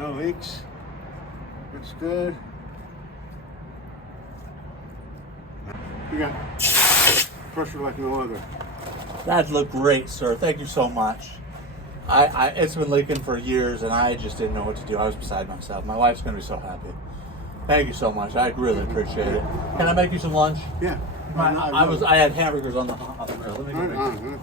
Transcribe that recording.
No leaks. Looks good. You got pressure like no other. That looked great, sir. Thank you so much. It's been leaking for years, and I just didn't know what to do. I was beside myself. My wife's going to be so happy. Thank you so much. I really appreciate it. Can I make you some lunch? Yeah. I had hamburgers on the grill. Let me go make